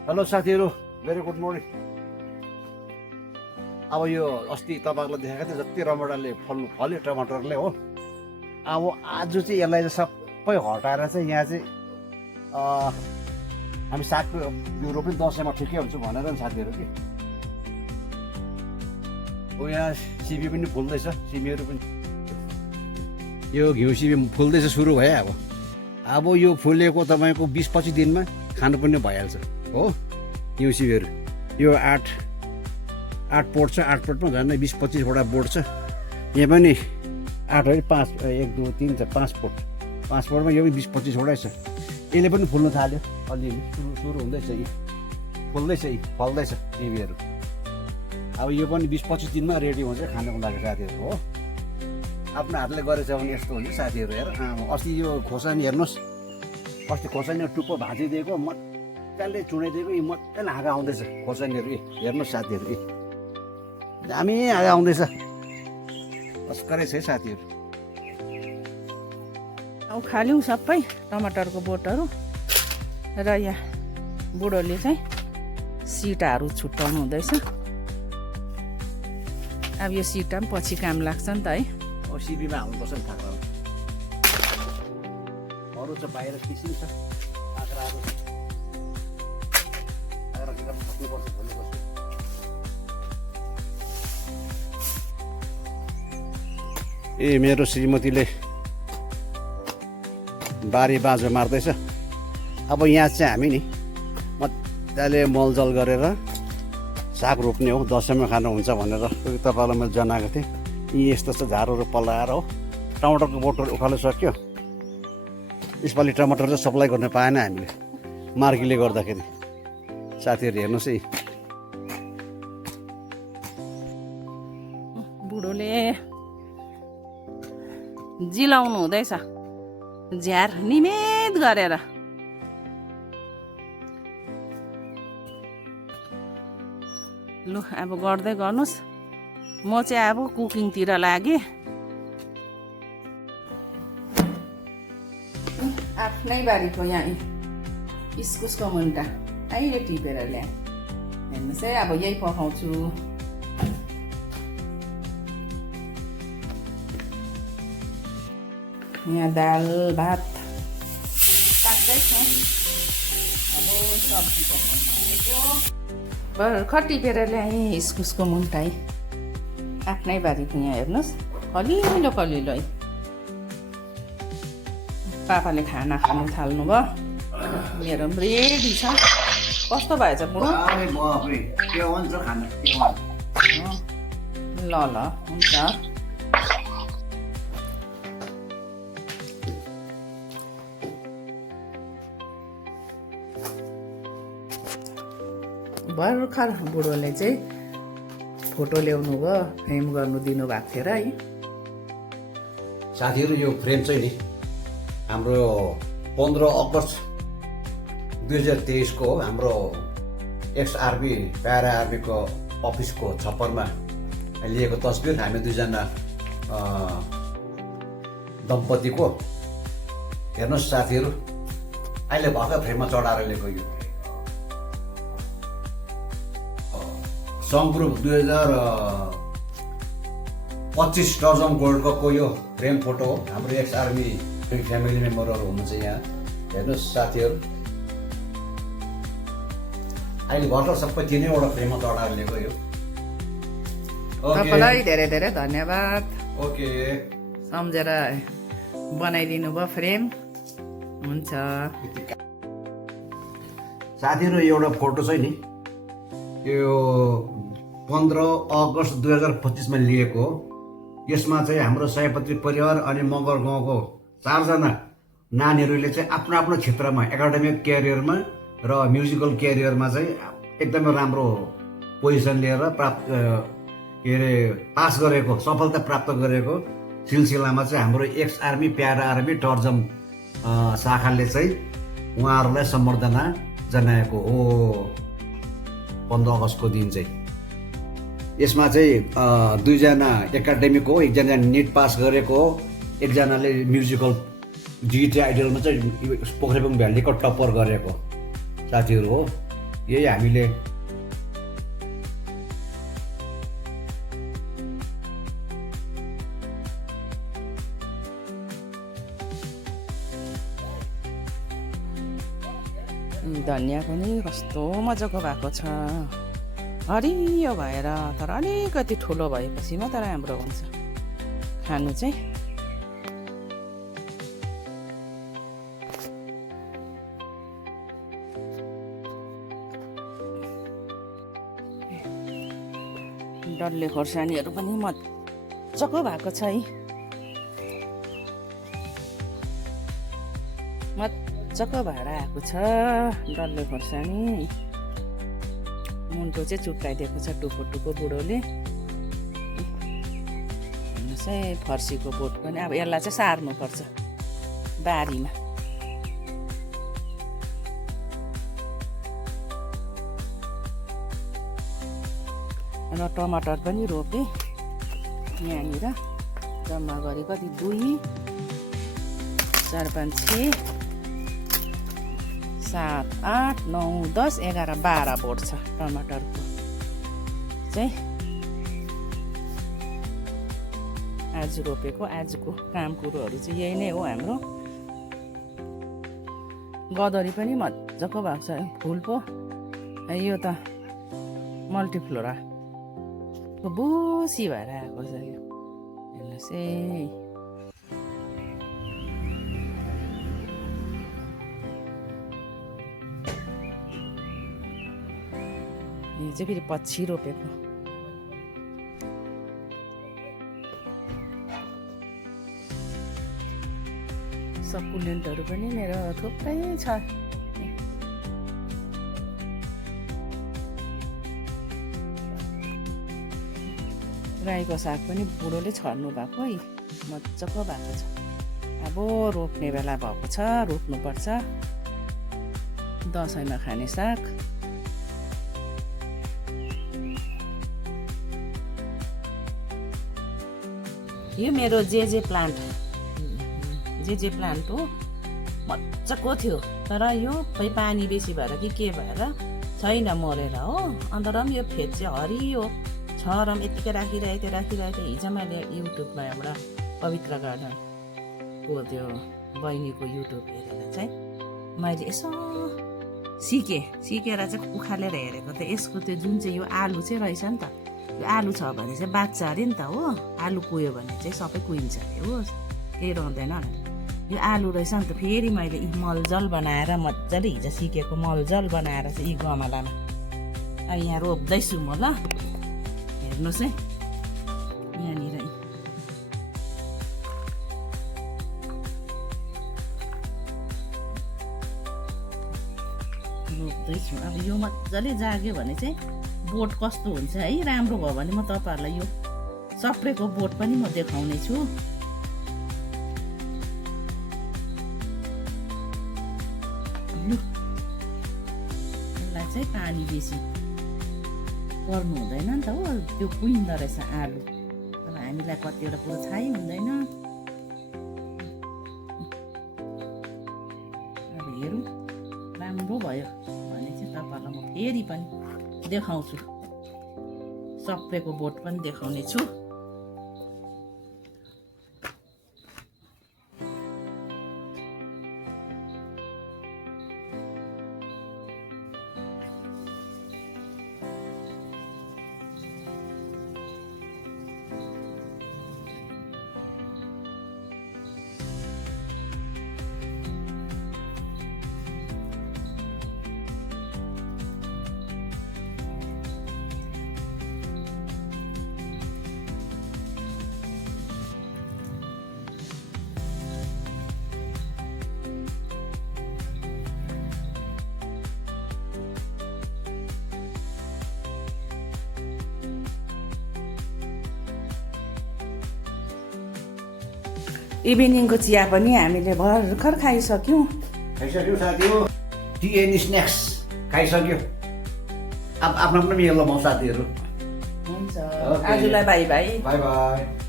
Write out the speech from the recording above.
Hello साथीहरू, very good morning. अब यो अस्ति तपाईँहरूलाई देखाएको थिएँ जति रमडाले फल्यो टमाटरले हो। अब आज चाहिँ यसलाई चाहिँ सबै हटाएर चाहिँ यहाँ चाहिँ हामी सागको बिउ रोप्यौँ दसैँमा ठिकै हुन्छ भनेर नि साथीहरू कि। हो यहाँ सिमी पनि फुल्दैछ, सिमीहरू पनि यो घिउ सिमी फुल्दैछ, सुरु भयो। अब यो फुलेको तपाईँको 20-25 दिनमा खानु पनि भइहाल्छ हो। घिउ सिमीहरू यो 8 पोट छ, 8 पोटमा झन्डै 20-25वटा बोट छ। यहाँ पनि 8 होइन 5, 1 2 3 4 5 पोट, 5 पोटमा यो पनि 20-25वटै छ। यसले पनि फुल्नु थाल्यो अलिअलि, सुरु हुँदैछ, यी फुल्दैछ, यी फल्दैछ सिमीहरू। अब यो पनि 20-25 दिनमा रेडी हुन्छ खानको लागि साथीहरू हो। आफ्नो हातले गरेछ भने यस्तो हुन्छ साथीहरू। हेर अस्ति यो खोर्सानी हेर्नुहोस्, अस्ति खोर्सानी टुप्पो भाँचिदिएको मजाले चुडाइदिएको, यी मजाले हाँगा आउँदैछ खोर्सानीहरू। हेर्नुहोस् साथीहरू, दामी हाँगा आउँदैछ, अस्करै छ है साथीहरू। उखाल्यौँ सबै टमाटरको बोटहरू र यहाँ बुढोले चाहिँ सिटाहरू छुट्याउनु हुँदैछ। अब यो सिटा पनि पछि काम लाग्छ नि त है। सिबीमा हाल्नुपर्छ नि काँक्रा, अरू चाहिँ बाहिर किसिम छ काँक्राहरू, काँक्रा थप्नुपर्छ भोलिपर्छ। ए मेरो श्रीमतीले बारी बाँझो मार्दैछ। अब यहाँ चाहिँ हामी नि मजाले मलजल गरेर साग रोप्ने हो, दसैँमा खानुहुन्छ भनेर तपाईँलाई मैले जनाएको थिएँ। यी यस्तो छ झारहरू पलाएर हो। टमाटरको बोटहरू उखाल्नु सक्यो। यसपालि टमाटर चाहिँ सप्लाई गर्न पाएन हामीले मार्कीले गर्दाखेरि। साथीहरू हेर्नुहोस् है, बुढोले जिलाउनु हुँदैछ झ्यार निमेत गरेर। लु अब गर्दै गर्नुहोस्, म चाहिँ अब कुकिङतिर लागेँ। आफ्नै बारीको यहाँ इस्कुसको मुन्टा अहिले टिपेर ल्याएँ। हेर्नुहोस् है, अब यही पकाउँछु। यहाँ दाल भात पाक्दै छ। अब सब्जी पकाउनु भर्खर टिपेर ल्याएँ इस्कुसको मुन्टाइ आफ्नै बारीको। यहाँ हेर्नुहोस् कलिलो कलिलो है। पापाले खाना खानु थाल्नु भयो, मेरो पनि रेडी छ। कस्तो भएछ बुढो? ल ल हुन्छ। भर्खर बुढोले चाहिँ फोटो ल्याउनु भयो, फ्रेम गर्नु दिनुभएको थियो र है साथीहरू। यो फ्रेम चाहिँ नि हाम्रो 15 अगस्त 2023 को हाम्रो एक्सआरबी प्यारा आर्मीको अफिसको छप्परमा लिएको तस्बिर। हामी दुईजना दम्पतिको हेर्नुहोस् साथीहरू, अहिले भर्खर फ्रेममा चढाएर लिएको यो सङ्ग्रुप 2025 टर्जम गोल्ड कपको यो फ्रेम फोटो हो। हाम्रो एक्स आर्मी फ्यामिली मेम्बरहरू हुनुहुन्छ यहाँ, हेर्नुहोस् साथीहरू। अहिले भर्खर सबै 3वटा फ्रेममा चढाएर लिएको यो। तपाईँलाई धेरै धेरै धन्यवाद। ओके, सम्झेर बनाइदिनु भयो फ्रेम। हुन्छ साथीहरू, एउटा फोटो चाहिँ नि यो 15 अगस्त 2025मा लिएको हो। यसमा चाहिँ हाम्रो सयपत्री परिवार अनि मगर गाउँको 4 जना नानीहरूले चाहिँ आफ्नो आफ्नो क्षेत्रमा एकाडेमिक क्यारियरमा र म्युजिकल क्यारियरमा चाहिँ एकदमै राम्रो पोजिसन लिएर पास गरेको, सफलता प्राप्त गरेको सिलसिलामा चाहिँ हाम्रो एक्स आर्मी प्यारा आर्मी टर्जम शाखाले चाहिँ उहाँहरूलाई सम्बर्धना जनाएको हो 15 अगस्तको दिन चाहिँ। यसमा चाहिँ 2 जना एकाडेमिक हो, 1 जना नेट पास गरेको हो, 1 जनाले म्युजिकल जिटी आइडलमा चाहिँ पोखरेबुङ भ्यालीको टप्पर गरेको साथीहरू हो। यही हामीले धनियाँ पनि कस्तो मजाको भएको छ हरियो भएर तर अलिकति ठुलो भएपछि मात्र राम्रो हुन्छ खानु चाहिँ डल्ले खोर्सानीहरू पनि मजाको भएको छ है मजाको भएर आएको छ डल्ले खोर्सानी मुन्टो चाहिँ चुक्काइदिएको छ टुप्पो टुप्पो बुढोले हेर्नुहोस् है फर्सीको बोट पनि अब यसलाई चाहिँ सार्नुपर्छ बारीमा र टमाटर पनि रोपेँ यहाँनिर जम्मा गरे कति 2 4 5 6 7 8 9 10 11 12 बोट छ टमाटरको चाहिँ आज रोपेको आजको काम कुरोहरू चाहिँ यही नै हो हाम्रो गदरी पनि मजाको भएको छ फुल पो यो त मल्टिफ्लोरा बुसी भएर आएको छ यो हेर्नुहोस् है यो चाहिँ फेरि पछि रोपेको सकुलेन्टहरू पनि मेरो थुप्रै छ राईको साग पनि बुढोले छर्नु भएको है मजाको भएको छ अब रोप्ने बेला भएको छ रोप्नुपर्छ दसैँमा खाने साग यो मेरो जे प्लान्ट हो मजाको थियो तर यो खै पानी बेसी भएर कि के भएर छैन मरेर हो अन्त र पनि यो फेद चाहिँ हरियो छ र पनि यतिकै राखिरहेको थिएँ हिजो मैले युट्युबमा एउटा पवित्र गार्डनको त्यो बहिनीको युट्युब हेरेर चाहिँ मैले यसो सिकेर चाहिँ उखालेर हेरेको त यसको त्यो जुन चाहिँ यो आलु चाहिँ रहेछ नि त यो आलु छ भने चाहिँ बाँच्छ अरे नि त हो आलु कुयो भने चाहिँ सबै कुहिन्छ अरे हो केही रहँदैन यो आलु रहेछ नि त फेरि मैले यी मलजल बनाएर मजाले हिजो सिकेको मलजल बनाएर चाहिँ यी गमलामा अब यहाँ रोप्दैछु म ल हेर्नुहोस् है यहाँनिर रोप्दैछु अब यो मजाले जाग्यो भने चाहिँ बोट कस्तो हुन्छ है राम्रो भयो भने म तपाईँहरूलाई यो सप्रेको बोट पनि म देखाउने छु यसलाई चाहिँ पानी बेसी पर्नु हुँदैन नि त हो त्यो कुहिँदो रहेछ आलु तर हामीलाई कतिवटा कुरो थाहै हुँदैन अब हेरौँ राम्रो भयो भने चाहिँ तपाईँहरूलाई म फेरि पनि देखाउँछु सप्रेको बोट पनि देखाउने छु इभिनिङको चिया पनि हामीले भर्खर खाइसक्यौँ साथी हो टी एन्ड स्न्याक्स खाइसक्यो अब आफ्नो पनि मेलो म साथीहरू हुन्छ आजलाई बाई बाई बाई